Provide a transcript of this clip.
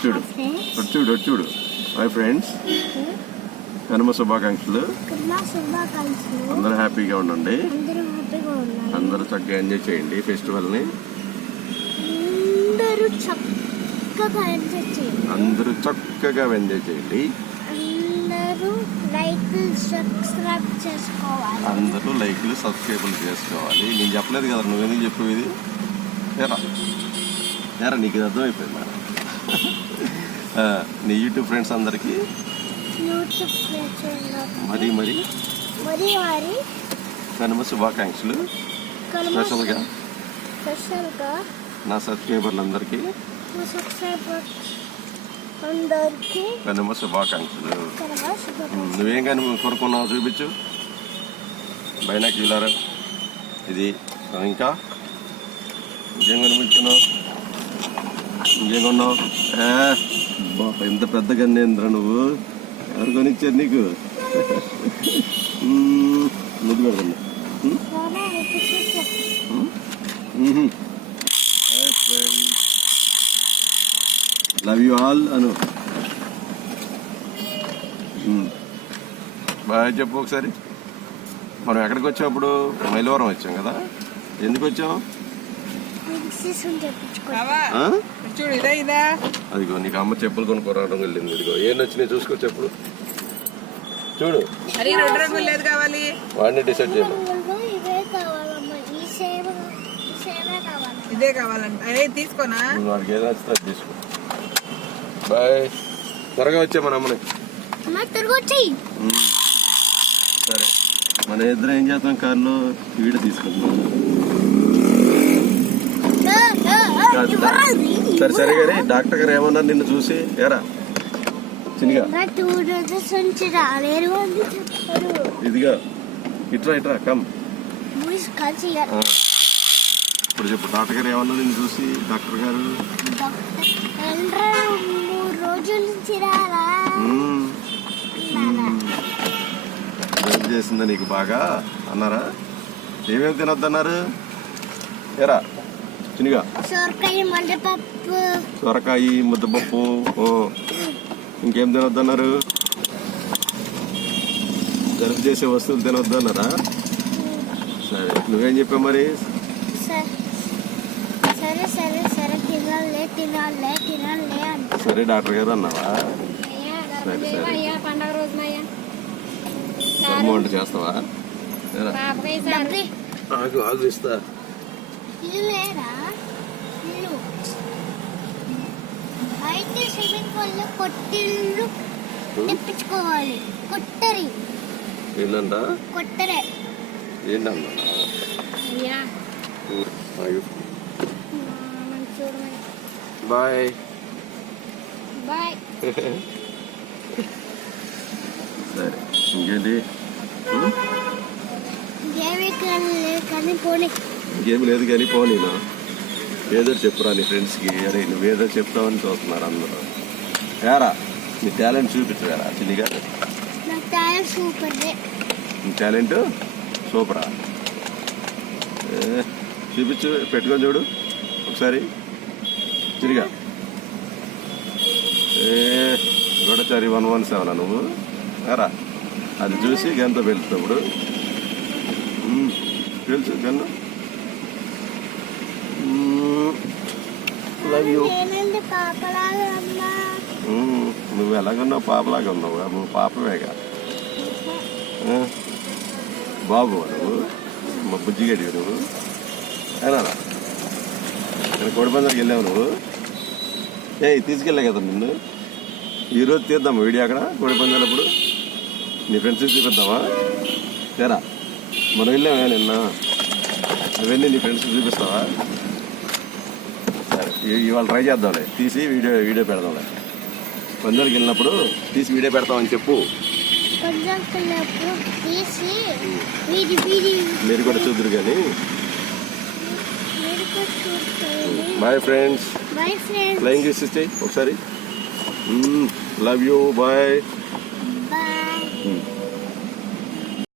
చూడు. చూడు చూడు. My friends. కనుమ శుభాకాంక్షలు. అందరూ హ్యాపీగా ఉండండి. అందరూ చక్కగా ఎంజాయ్ చేయండి ఫెస్టివల్ని. అందరూ చక్కగా ఎంజాయ్ చేయండి. అందరూ చక్కగా ఎంజాయ్ చేయండి. అందరూ లైక్ సబ్స్క్రైబ్ చేసుకోవాలి. అందరూ లైక్లు సబ్స్క్రైబులు చేసుకోవాలి. నేను చెప్పలేదు కదా నువ్వెందుకు చెప్పు ఇది? ఏరా. ఏరా నీకు ఇది అర్థమైపోయింది మేడం. నీ యూట్యూబ్ ఫ్రెండ్స్ అందరికీ మరీ మరీ కనుమ శుభాకాంక్షలు. స్పెషల్గా నా సబ్స్క్రైబర్లందరికీ కనుమ శుభాకాంక్షలు. నువ్వేం కానీ కొనుక్కున్నావు చూపించు. బైనాకి ఇది ఇంకా? ఇంకేం కనిపించున్నావు ఇంకేం కొన్నావు ఇంత పెద్ద గన్నేంద్ర నువ్వు? ఎవరు కొనిచ్చారు నీకు? ముద్దు పెడతాను లవ్ యూ ఆల్ అను. బాగా చెప్పు ఒకసారి. మనం ఎక్కడికి వచ్చాప్పుడు మైలవరం వచ్చాం కదా? ఎందుకు వచ్చాం సీసన్ చెప్పించుకో బావా ఆ? చూడు ఇదే ఇదా అదిగో నీకు అమ్మ చెప్పులు కొనుక్కోరావడం వెళ్ళింది. ఇదిగో ఏం నచ్చినాయి చూసుకో చెప్పులు. చూడు. రెండు రంగులు లేదు కావాలి. వాడిని డిసైడ్ చేయమా ఇవే కావాలమ్మా ఈ సేవ ఈ సేవే కావాలి ఇదే కావాలంట. తీసుకోనా? వాడికి ఏది నచ్చితే అది తీసుకో. బాయ్. త్వరగా వచ్చా మన అమ్మని. సరే. మన ఇద్దరం ఏం చేస్తాం? కార్లో వీడియో తీసుకుంటున్నాం సరే సరే కానీ డాక్టర్ గారు ఏమన్నారు నిన్ను చూసి? ఏరా? చిన్నగా. ఇదిగా. ఇట్రా ఇట్రా కమ్. ఇప్పుడు చెప్పు డాక్టర్ గారు ఏమన్నా నిన్ను చూసి? డాక్టర్ గారు? చేసిందా నీకు బాగా? అన్నారా? ఏమేమి తినొద్దన్నారు? ఏరా? చిన్నగా సొరకాయ మల్లెపప్పు సొరకాయ ముద్దపప్పు. ఓ. ఇంకేం తినొద్దన్నారు? జలుబు చేసే వస్తువులు తినొద్దన్నారా? సరే నువ్వేం చెప్పావు మరి? సరే సరే సరే తినాలే తినాలే తినాలే అంట. సరే డాక్టర్ గారు అన్నావా? సరే అమౌంట్ చేస్తావా? ఆగు ఆగు ఇస్తా. ఇల్లు లేరా ఇల్లు అయితే పూల్లో కొట్టిల్లు తెప్పించుకోవాలి. కొట్టరి. ఏంటంట? కొట్టరే. ఏంటన్నా బాయ్. బాయ్. సరే ఇంకేంటి? కానీ పోనీ. ఇంకేం లేదు కానీ పోనీనా ఏదో చెప్పురా నీ ఫ్రెండ్స్కి అరే నువ్వేదో చెప్తావని చూస్తున్నారు అందరూ. ఏరా నీ టాలెంట్ చూపించరా చిన్నిగా నా టాలెంట్ సూపర్ డే నీ టాలెంట్ సూపరా? ఏ, చూపించు పెట్టుకొని చూడు. ఒకసారి. చిరిగా ఏ గూడచారి వన్ వన్ సెవెన్ నువ్వు? ఏరా అది చూసి గంత వెళ్తున్నప్పుడు తెలుసు గన్ను. లవ్ యూ నువ్వు ఎలాగున్నావు? పాపలాగా ఉన్నావు నువ్వు పాపవేగా ఆ? బాబు నువ్వు? మా బుజ్జిగడి నువ్వు? అయినా నేను కోడిపందరికి వెళ్ళావు నువ్వు? ఏ తీసుకెళ్ళా కదా నిన్ను. ఈరోజు తీద్దాం వీడియో అక్కడ కోడిపందాలప్పుడు నీ ఫ్రెండ్స్ చూపిద్దామా? లేరా మనం వెళ్ళామే నిన్న. అవన్నీ నీ ఫ్రెండ్స్ చూపిస్తావా? ఇవాళ ట్రై చేద్దాంలే. తీసి వీడియో వీడియో పెడదాంలే. పందాలకి వెళ్ళినప్పుడు తీసి వీడియో పెడతామని చెప్పు. మీరు కూడా చూద్దరు కానీ. బాయ్ ఫ్రెండ్స్ ఫ్లయింగ్ ఇస్తే ఒకసారి. Love you bye